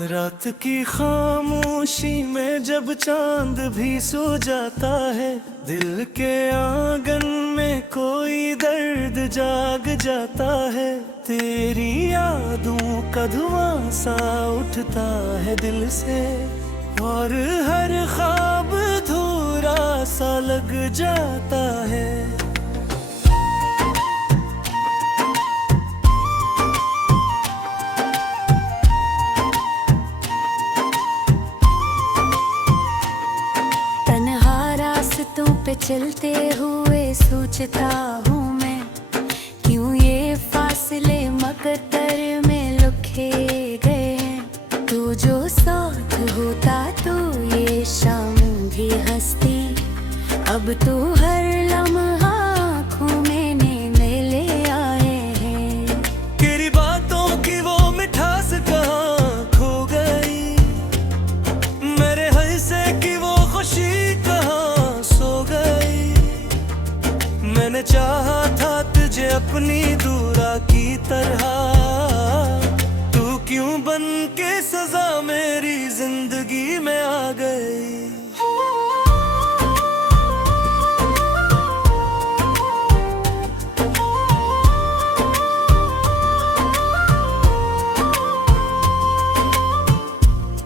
रात की खामोशी में जब चांद भी सो जाता है, दिल के आंगन में कोई दर्द जाग जाता है। तेरी यादों का धुआं सा उठता है दिल से, और हर ख्वाब अधूरा सा लग जाता है। पे चलते हुए सोचता हूँ मैं, क्यों ये फासले मकद्दर में लिखे गए हैं। तू जो साथ होता तो ये शाम भी हंसती, अब तू हर लम्हा आँखों में नींद ले आए हैं। तेरी बातों की वो मिठास कहाँ खो गई, मेरे हंसे की वो खुशी कहाँ सो गई। मैंने चाहा था तुझे अपनी दूरा की तरह, तू क्यों बन के सजा मेरी जिंदगी में आ गई।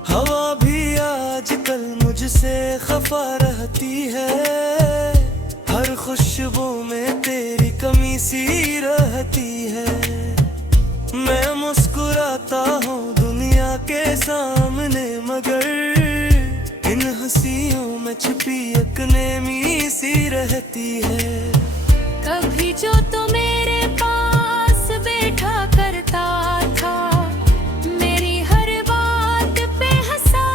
हवा भी आजकल मुझसे खफा रहती है, हर खुशबू में तेरी कमी सी रहती है। मैं मुस्कुराता हूँ दुनिया के सामने, मगर इन हंसियों में छुपी एक नेमी सी रहती है। कभी जो तो मेरे पास बैठा करता था, मेरी हर बात पे हंसा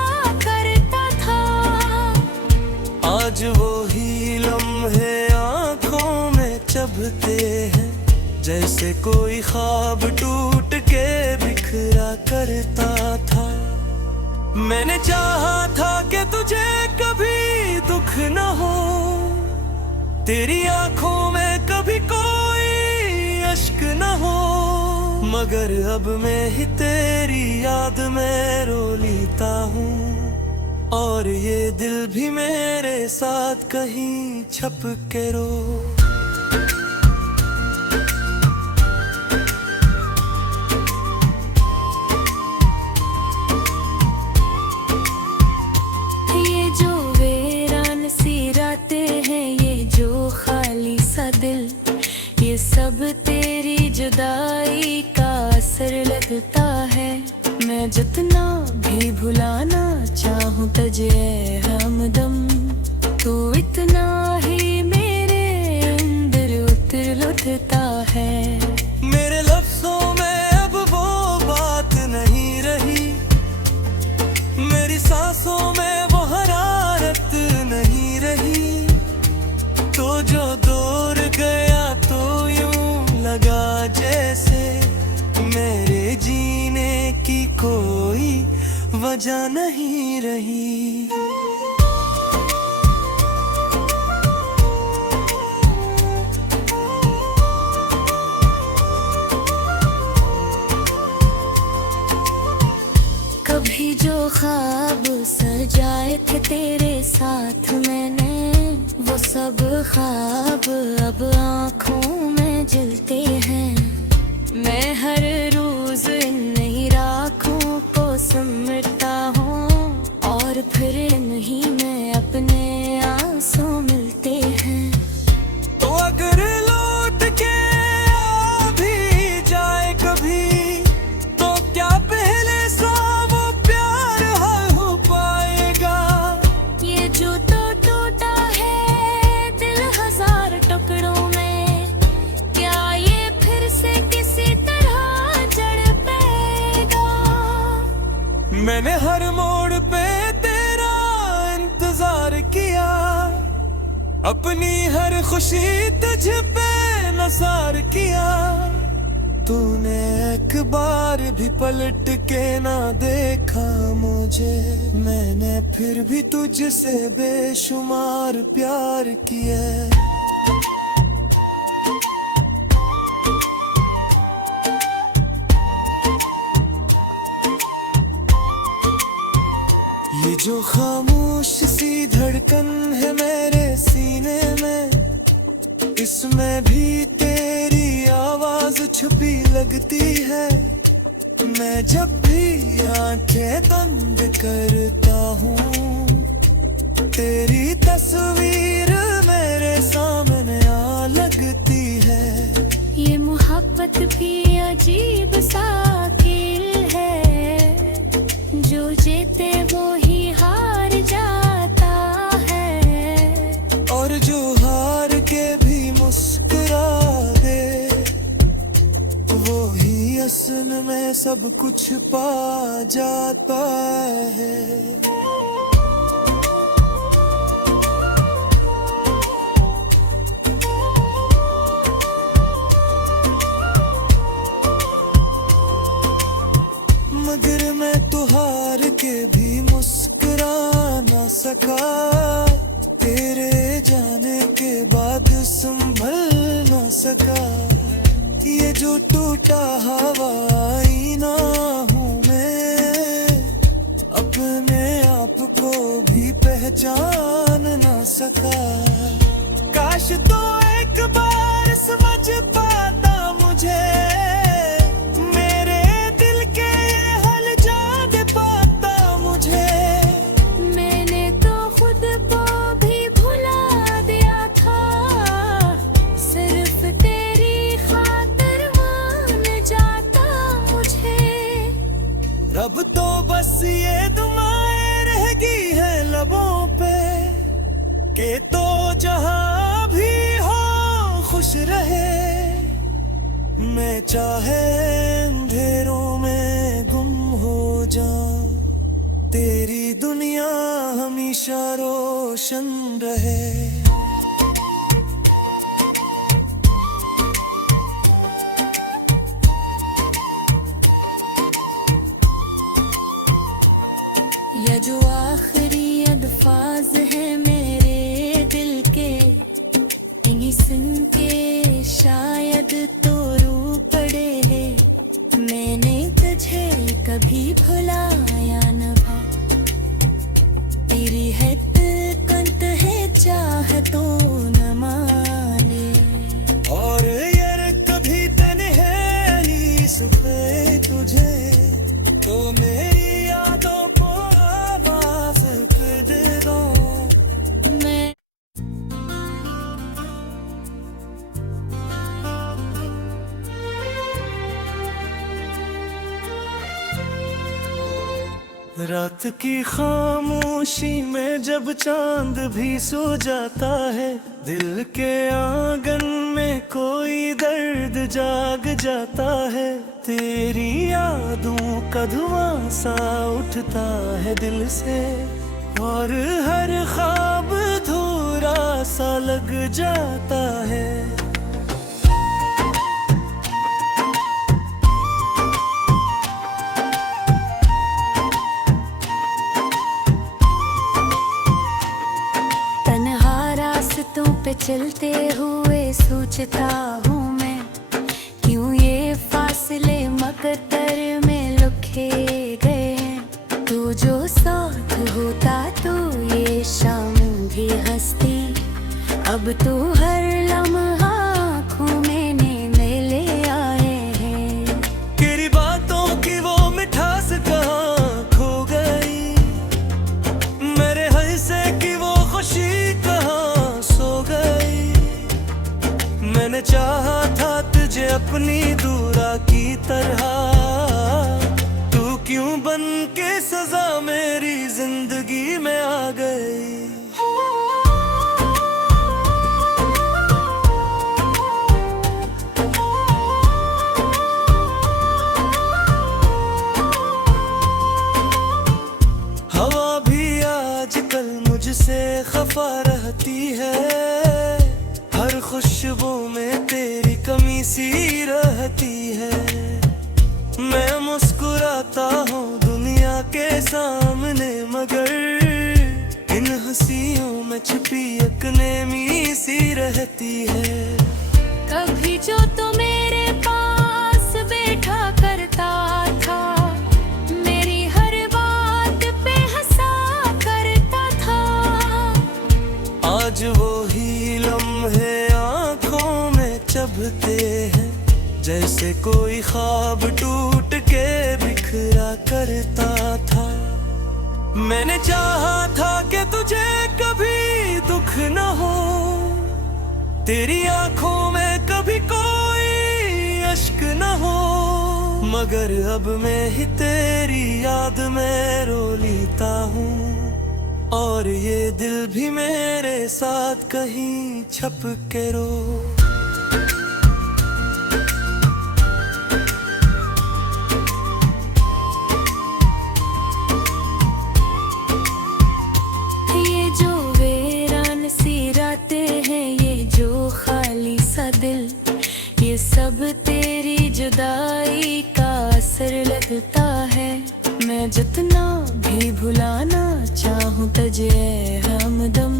करता था, आज वो ही लम्हे आँखों में चुभते हैं, जैसे कोई ख्वाब टूट के बिखरा करता था। मैंने चाहा था कि तुझे कभी दुख न हो, तेरी आंखों में कभी कोई अश्क न हो, मगर अब मैं ही तेरी याद में रो लेता हूँ, और ये दिल भी मेरे साथ कहीं छप के रो। ये जो वीरान सी रातें हैं, ये जो खाली सा दिल, ये सब तेरी जुदाई का असर लगता है। मैं जितना भी भुलाना चाहूँ तुझे हमदम, तू इतना ही मेरे अंदर उतर उठता है। मेरे लफ्ज़ों में अब वो बात नहीं रही, मेरी सांसों में वो हरारत नहीं रही। तो जो दूर गया तो यूं लगा जैसे मेरे जीने की कोई वजह नहीं रही। कभी जो ख्वाब सजाए थे तेरे साथ मैंने, वो सब ख्वाब अब आँखों में जलते हैं। मैं हर रोज नई राखों को समझता हूँ, और फिर नहीं मैं अपने आंसू मिलते हैं। तो अगर लौट के आ भी जाए कभी, तो क्या पहले सा वो प्यार हो पाएगा। ये जो तो टूटा है दिल हजार टुकड़ों में, क्या ये फिर से किसी तरह जड़ पाएगा। मैंने हर मोड़ पे तेरा इंतजार किया, अपनी हर खुशी तुझ पे नसार किया। तूने एक बार भी पलट के ना देखा मुझे, मैंने फिर भी तुझसे बेशुमार प्यार किया। जो खामोश सी धड़कन है मेरे सीने में, इसमें भी तेरी आवाज छुपी लगती है। मैं जब भी आंखें बंद करता हूँ, तेरी तस्वीर मेरे सामने आ लगती है। ये मोहब्बत भी अजीब सा खेल है, जो जीते वो ही हार जाता है, और जो हार के भी मुस्कुरा दे, वो ही असल में सब कुछ पा जाता है। मगर मैं तो हार के भी मुस्कुरा ना सका, तेरे जाने के बाद संभल ना सका। ये जो टूटा हवाई ना हूँ मैं, अपने आप को भी पहचान ना सका। काश तो एक बार समझ पाता मुझे, मेरे दिल के ये हाल जान पाता मुझे। मैंने तो खुद को भी भुला दिया था, सिर्फ तेरी खातिर मान जाता मुझे। रब तो बस ये दुआएं रहेगी है लबों पे, के तो जहां भी हो खुश रहे। मैं चाहे अंधेरों में गुम हो जाऊं, तेरी दुनिया हमेशा रोशन रहे। ये जो आखिरी अल्फाज है मेरे दिल के, इन्हीं सुन के शायद तो रू पड़े हैं। मैंने तुझे कभी भुलाया न था, तेरी है तकंत है चाहतों न माने। और यार कभी तन्हाई सुबह तुझे, तो मेरी यादों को आवाज दे दो। मैं रात की खामोशी में जब चांद भी सो जाता है, दिल के आंगन में कोई दर्द जाग जाता है। तेरी यादों का धुआं सा उठता है दिल से, और हर ख्वाब धूरा सा लग जाता है। पे चलते हुए सोचता हूँ मैं, क्यों ये फासले मकद्दर में लिखे गए हैं। तू जो साथ होता तो ये शाम भी हंसती, अब तो हर लम्हा आँखों में नींद ले आए हैं। तेरी बातों की वो मिठास कहाँ खो गई, मेरे हंसे की वो खुशी कहाँ सो गई। मैंने चाहा था तुझे अपनी दूरा की तरह, तू क्यों बन के सजा मेरी जिंदगी में आ गई। हवा भी आजकल मुझसे खफा रहती है, हर खुशबू में तेरी कमी सी रहती है। मैं मुस्कुराता हूँ दुनिया के सामने, मगर इन हंसियों में छुपी एक नेमी सी रहती है। कभी जो तो मेरे पास बैठा करता था, मेरी हर बात पे हंसा चबते हैं, जैसे कोई ख्वाब टूट के बिखरा करता था। मैंने चाहा था कि तुझे कभी दुख न हो, तेरी आंखों में कभी कोई अश्क न हो, मगर अब मैं ही तेरी याद में रो लेता हूँ, और ये दिल भी मेरे साथ कहीं छप के रो। ये जो वीरान सी रातें हैं, ये जो खाली सा दिल, ये सब तेरी जुदाई का असर लगता है। मैं जितना भी भुलाना चाहूँ तुझे हमदम,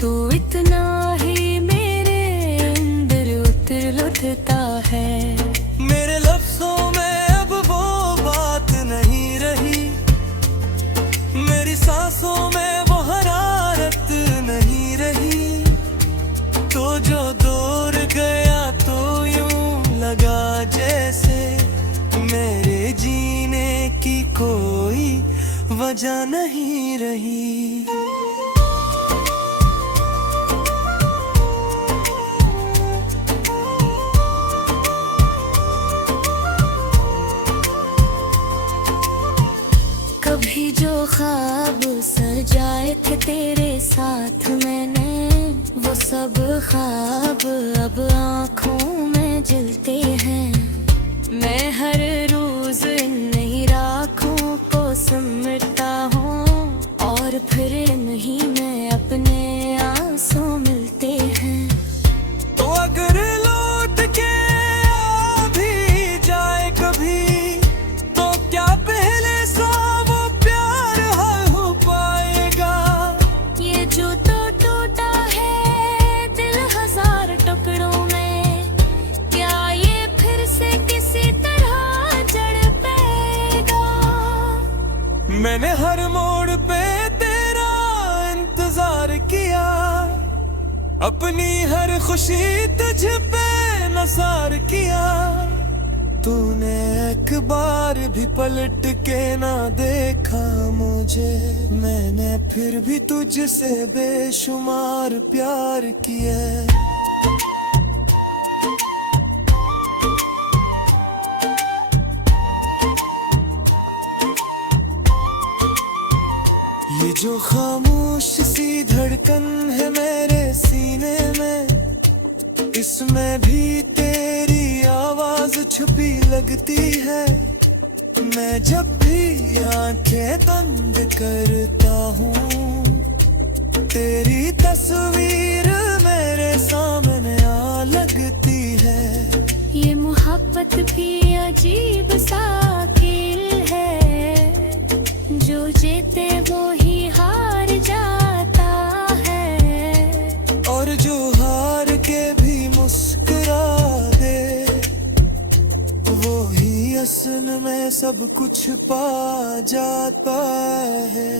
तू इतना ही मेरे अंदर उतर उठता है। मेरे लफ्जों में अब वो बात नहीं रही, मेरी सांसों में वो हरारत नहीं रही, तो जो दूर गया तो यूं लगा जैसे मेरे जीने की कोई वजह नहीं रही। कभी जो ख्वाब सजाए थे तेरे साथ मैंने, वो सब ख्वाब अब आँखों में जलते हैं। मैं हर रोज नई राखों को सिमरता हूँ, और फिर नहीं मैं अपने आंसू मिलते हैं। तो अगर लौट के आ भी जाए कभी, तो क्या पहले सा वो प्यार हो पाएगा? ये जो तो टूटा है दिल हजार टुकड़ों में, क्या ये फिर से किसी तरह जड़ पेगा? मैंने हर मोड़ पे तेरा इंतजार किया, अपनी हर खुशी तुझ पे नसार किया, तूने एक बार भी पलट के ना देखा मुझे, मैंने फिर भी तुझसे बेशुमार प्यार किया। ये जो खामोश सी धड़कन है मेरे सीने में, इसमें भी तेरी आवाज छुपी लगती है। मैं जब भी आंखें बंद करता हूँ, तेरी तस्वीर मेरे सामने आ लगती है। ये मोहब्बत भी अजीब सा खेल है, जो जीते वो ही हार जाता है, और जो हार के भी मुस्कुरा दे, वो ही असल में सब कुछ पा जाता है।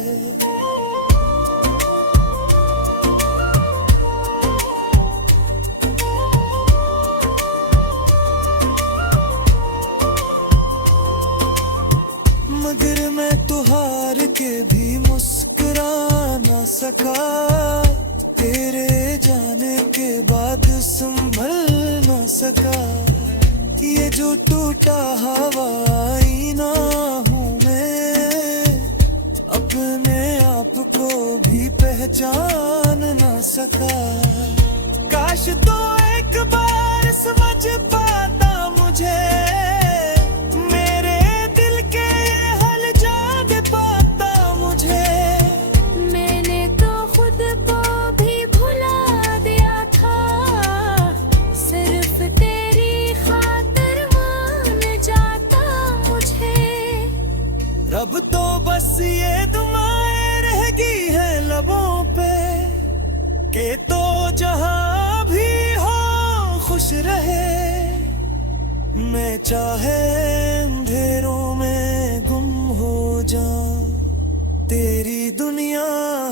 मगर मैं तो हार के भी मुस्कुरा ना सका, तेरे जाने के बाद संभल ना सका। ये जो टूटा हवाई ना हूँ मैं, अपने आप को भी पहचान ना सका। काश तो एक बार समझ पाता मुझे, मेरे दिल के हाल जान पाता मुझे। मैंने तो खुद को भी भुला दिया था, सिर्फ तेरी खातिर मान जाता मुझे। रब तो बस ये दुआएं रहेगी है लबों पे, के तो जहां भी हो खुश रहे। मैं चाहे अंधेरों में गुम हो जाऊं, तेरी दुनिया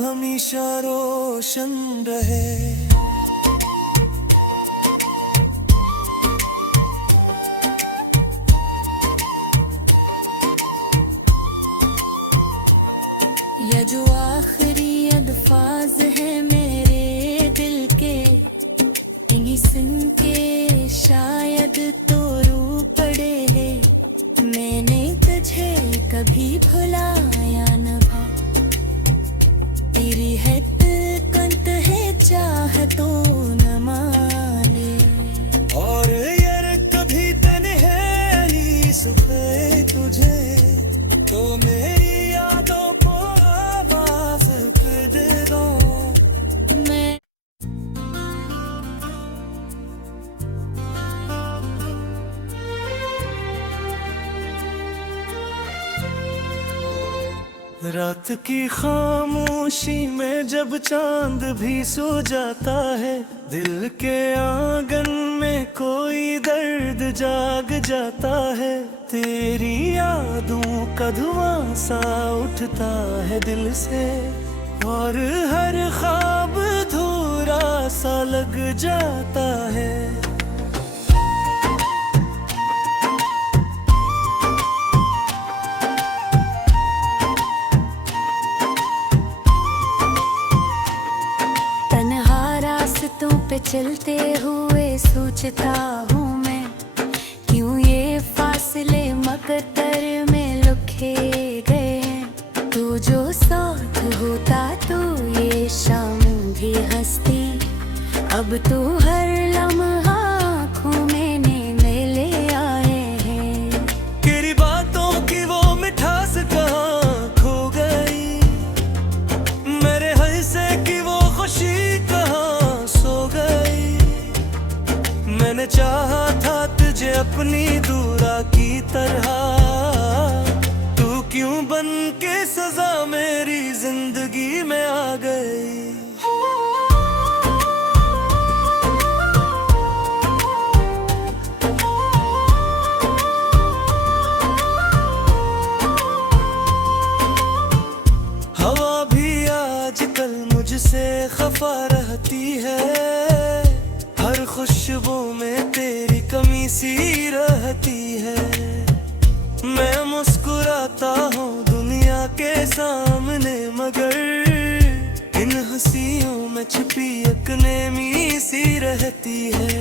हमेशा रोशन रहे। राज है मेरे दिल के, इन्हीं सुन के शायद तो रू पड़े हैं। मैंने तुझे कभी भुलाया न था, तेरी है कंत है चाह तो न माने। और यार कभी तने है नहीं सुबह तुझे, तो मेरी यादों को आवाज कर दे दो। मैं रात की खामोशी में जब चांद भी सो जाता है, दिल के आंगन में कोई दर्द जाग जाता है। तेरी यादों का धुआं सा उठता है दिल से, और हर ख्वाब अधूरा सा लग जाता है। रास्तों पे चलते हुए सोचता हूँ मैं, क्यों ये फासले मकद्दर में लिखे गए हैं। तू जो साथ होता तो ये शाम भी हंसती, अब तू हर लम्हा आँखों में नींद ले आए हैं। तेरी बातों की वो मिठास कहाँ खो गई, मेरे हंसे की वो खुशी कहाँ सो गई। मैंने चाहा था तुझे अपनी दूरा की तरह, तू क्यों बन के सजा मेरी जिंदगी में आ गई। हवा भी आजकल मुझसे खफा रहती है, हर खुशबू में तेरी कमी सी रहती है। मैं मुस्कुराता हूँ दुनिया के सामने, मगर इन हंसियों में छिपी एक नेमी सी रहती है।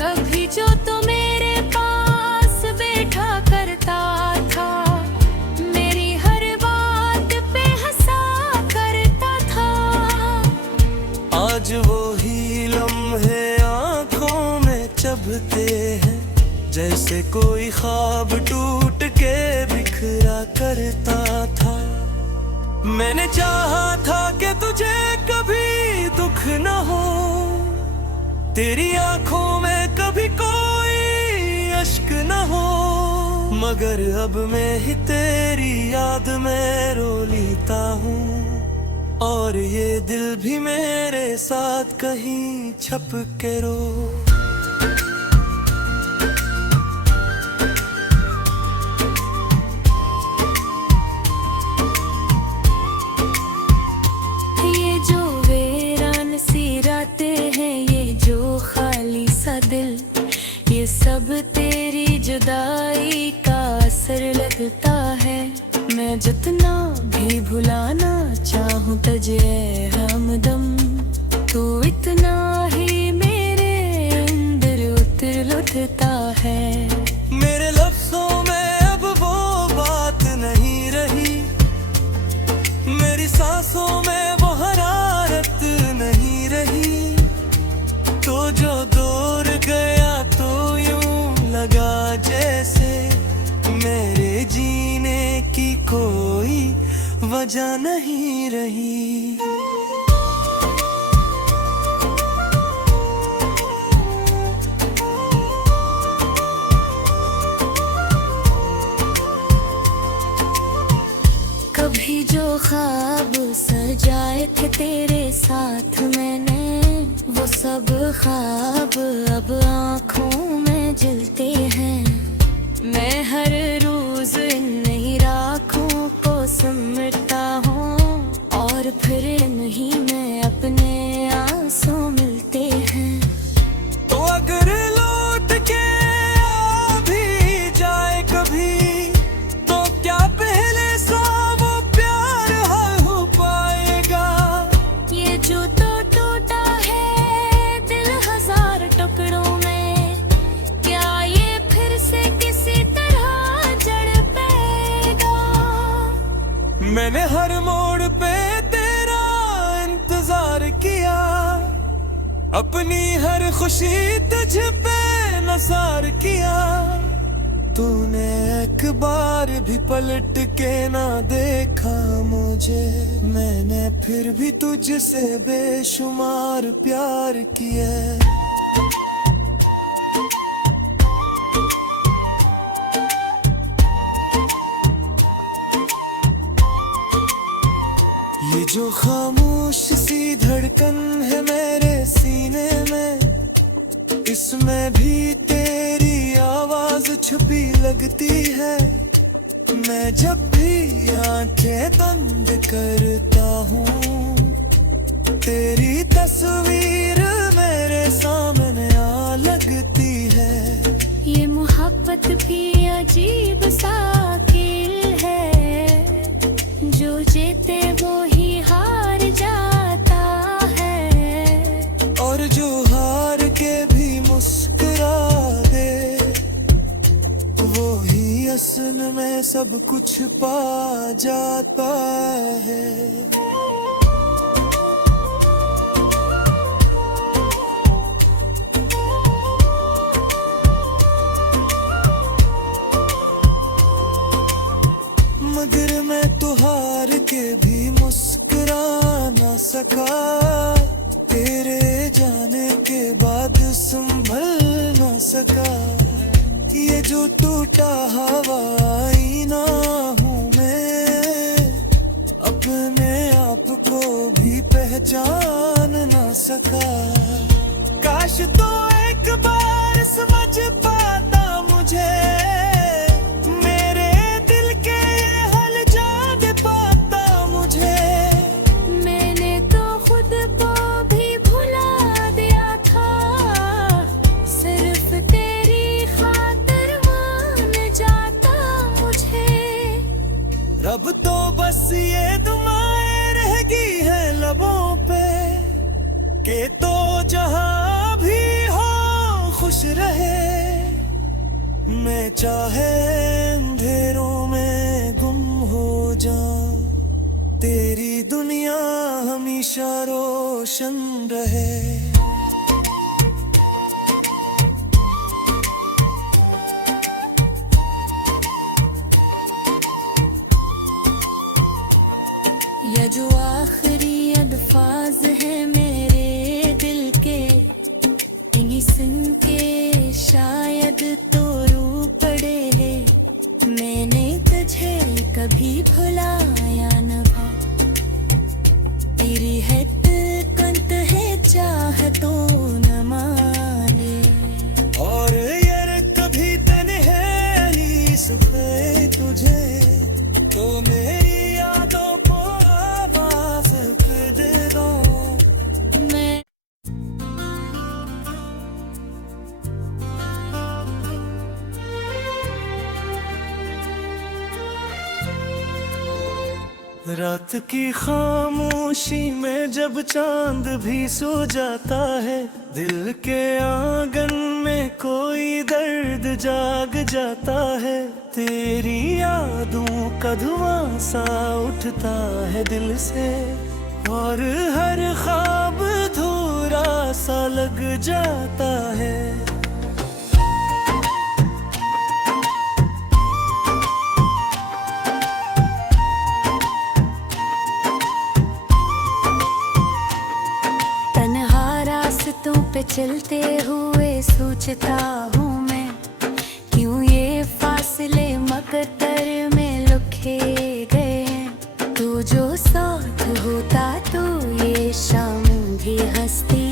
कभी जो तो मेरे पास बैठा करता था, मेरी हर बात पे हंसा करता था। आज वो ही लम्हे आँखों में चुभते हैं, जैसे कोई ख्वाब टूट के बिखरा करता था। मैंने चाहा था कि तुझे कभी दुख न हो, तेरी आंखों में कभी कोई अश्क न हो, मगर अब मैं ही तेरी याद में रो लेता हूँ। और ये दिल भी मेरे साथ कहीं छप के रो। ये जो वीरान सी रातें हैं, ये जो खाली सा दिल, ये सब तेरी जुदाई का असर लगता है। मैं जितना भी भुलाना चाहूँ तुझे हमदम, तू इतना ही मेरे अंदर उतर उठता है। मेरे लफ्जों में अब वो बात नहीं रही, मेरी सांसों में वो हरारत नहीं रही। तो जो दूर गया तो यूं लगा जैसे मेरे जीने की कोई वजह नहीं रही। कभी जो ख्वाब सजाए थे तेरे साथ मैंने, वो सब ख्वाब अब आँखों में जलते हैं। मैं हर रोज नई राखों को सिमरता हूँ, और फिर नहीं मैं अपने आंसू मिलते हैं। तो अगर लौट के आ भी जाए कभी, तो क्या पहले सा वो प्यार हो पाएगा। मैंने हर मोड़ पे तेरा इंतजार किया, अपनी हर खुशी तुझ पे नसार किया। तूने एक बार भी पलट के ना देखा मुझे, मैंने फिर भी तुझसे बेशुमार प्यार किया। ये जो खामोश सी धड़कन है मेरे सीने में, इसमें भी तेरी आवाज छुपी लगती है। मैं जब भी आंखें बंद करता हूँ, तेरी तस्वीर मेरे सामने आ लगती है। ये मोहब्बत भी अजीब सा खेल है, जो जीते वो ही हार जाता है, और जो हार के भी मुस्कुरा दे, वो ही असल में सब कुछ पा जाता है। मगर मैं तो हार के भी मुस्कुरा ना सका, तेरे जाने के बाद संभल ना सका। ये जो टूटा हवाई ना हूँ मैं, अपने आप को भी पहचान ना सका। काश तो एक बार समझ पाता मुझे, मेरे दिल के हाल जान पाता मुझे। मैंने तो खुद को भी भुला दिया था, सिर्फ तेरी खातिर मान जाता मुझे। रब तो बस ये दुआएं रहेगी है लबों पे, के तो जहां भी हो खुश रहे। मैं चाहे अंधेरों में गुम हो जाऊं, तेरी दुनिया हमेशा रोशन रहे। ये जो आखिरी अल्फाज है मेरे दिल के, इन्हीं सुन के शायद तो रू पड़े हैं। मैंने तुझे कभी भुलाया न था, तेरी है कंत है चाहतों न माने। और यार कभी तन्हाई सुने तुझे, तो मेरी यादों को आवाज दे दो। मैं रात की खामोशी में जब चांद भी सो जाता है, दिल के आंगन में कोई दर्द जाग जाता है। तेरी यादों का धुआं सा उठता है दिल से, और हर ख्वाब धूरा सा लग जाता है। रास्तों पे चलते हुए सोचता हूँ मैं, क्यों ये फासले मकद्दर में लिखे गए हैं। तू जो साथ होता तो ये शाम भी हंसती,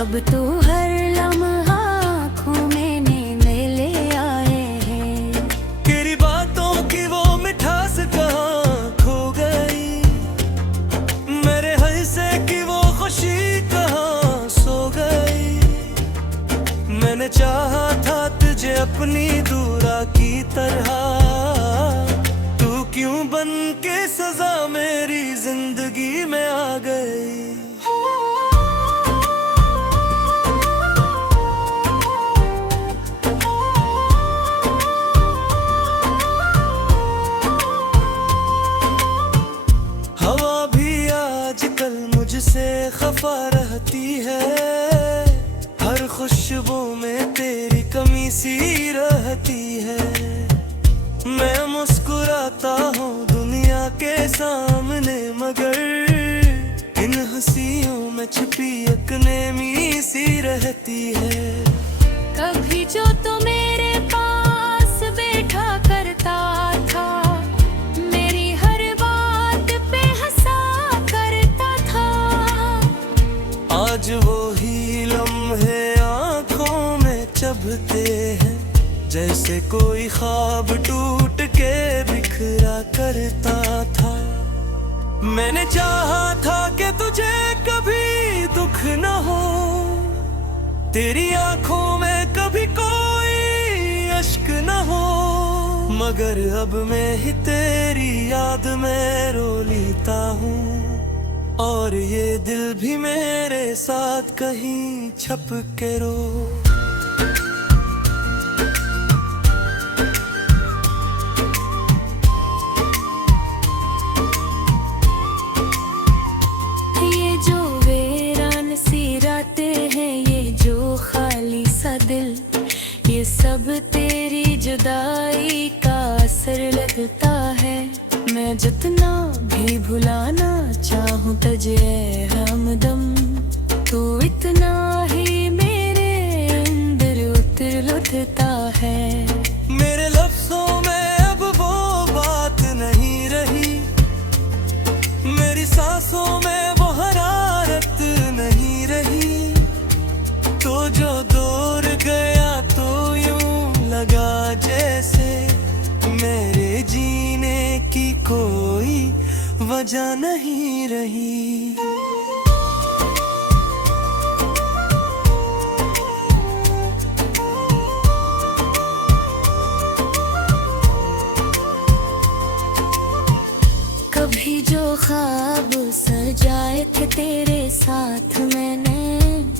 अब तो हर लम्हा आँखों में नींद ले आए हैं। तेरी बातों की वो मिठास कहाँ खो गई, मेरे हंसे की वो खुशी कहाँ सो गई। मैंने चाहा था तुझे अपनी दूरा की तरह, तू क्यों बन के सजा मेरी जिंदगी में आ गई। रहती है, हर खुशबू में तेरी कमी सी रहती है। मैं मुस्कुराता हूँ दुनिया के सामने, मगर इन हंसियों में छुपी एक नेमी सी रहती है। कभी जो तो मेरे पास बैठा करता था, मेरी हर बात पे हंसा करता था। आज वो ही लम्हे आंखों में चुभते हैं, जैसे कोई ख्वाब टूट के बिखरा करता था। मैंने चाहा था कि तुझे कभी दुख न हो, तेरी आंखों में कभी कोई अश्क न हो, मगर अब मैं ही तेरी याद में रो लेता हूँ, और ये दिल भी मेरे साथ कहीं छप के रो। ये जो वीरान सी रातें हैं, ये जो खाली सा दिल, ये सब तेरी जुदाई का असर लगता है। मैं जितना भी भुलाना चाहूँ तुझे हमदम, तू इतना ही मेरे अंदर उतर उठता है। मेरे लफ्जों में अब वो बात नहीं रही, मेरी सांसों में वो हरारत नहीं रही। तो जो दूर गया तो यूं लगा जैसे मेरे जीने की कोई वजह नहीं रही। कभी जो ख्वाब सजाए थे तेरे साथ मैंने,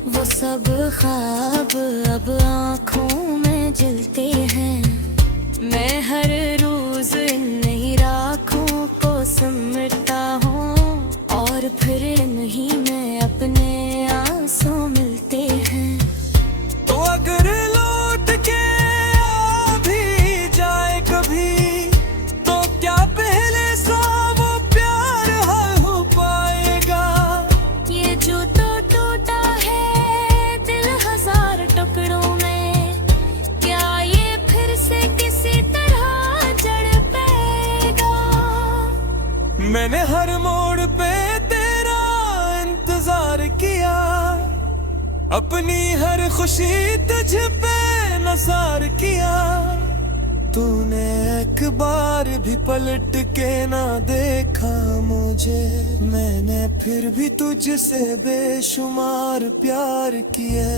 वो सब ख्वाब अब आँखों में जलते हैं। मैं हर रोज इन नई राखों को सिमरता हूँ, और फिर नहीं मैं अपने आंसू मिलते हैं। तो अगर लौट के आ भी जाए कभी, तो क्या पहले सा वो प्यार हल हो पाएगा? ये जो तो टूटा है दिल हजार टुकड़ों में, क्या ये फिर से किसी तरह जड़ पेगा? मैंने हर मोड़ पे तेरा इंतजार किया, अपनी हर खुशी तुझ पे नसार किया। तूने एक बार भी पलट के ना देखा मुझे, मैंने फिर भी तुझसे बेशुमार प्यार किया।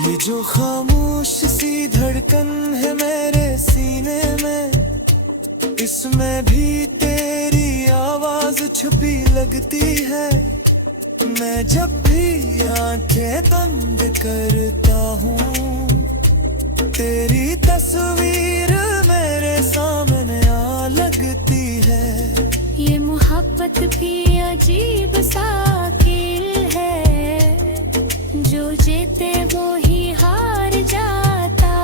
ये जो खामोश सी धड़कन है मेरे सीने में, इसमें भी तेरी आवाज छुपी लगती है। मैं जब भी आंखें बंद करता हूँ, तेरी तस्वीर मेरे सामने आ लगती है। ये मोहब्बत भी अजीब सा खेल है, जो जीते वो ही हार जाता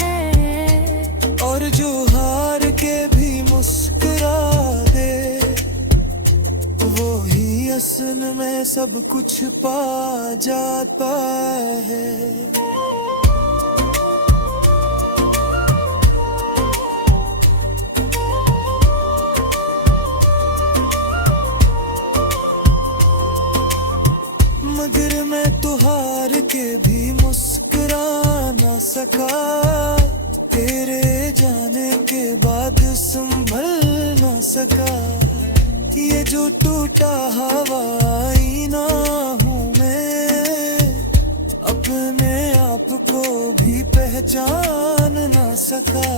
है, और जो हार के भी मुस्कुरा दे, वो ही असल में सब कुछ पा जाता है। मगर मैं तो हार के भी मुस्कुरा ना सका, तेरे जाने के बाद संभल ना सका। ये जो टूटा हवाई ना हूँ मैं, अपने आप को भी पहचान ना सका।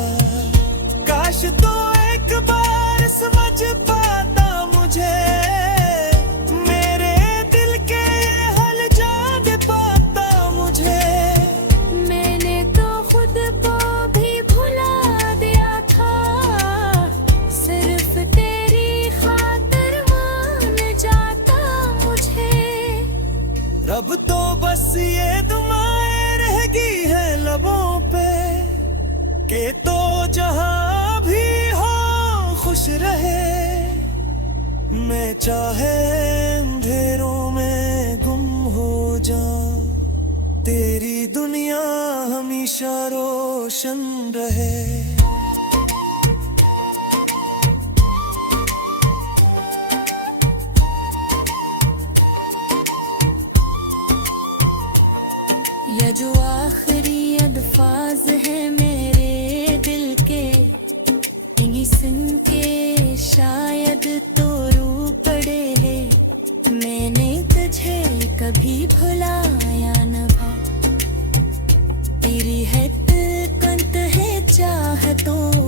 काश तो एक बार समझ पाता मुझे, मेरे दिल के हाल जान पाता मुझे। मैंने तो खुद को भी के तो जहां भी हो खुश रहे, मैं चाहे अंधेरों में गुम हो जाऊं, तेरी दुनिया हमेशा रोशन रहे। ये जो आखिरी अल्फाज है मेरे दिल के, इन्हीं सुन के शायद तो रू पड़े है। मैंने तुझे कभी भुलाया न भाई, तेरी है तिलकंत है चाहतों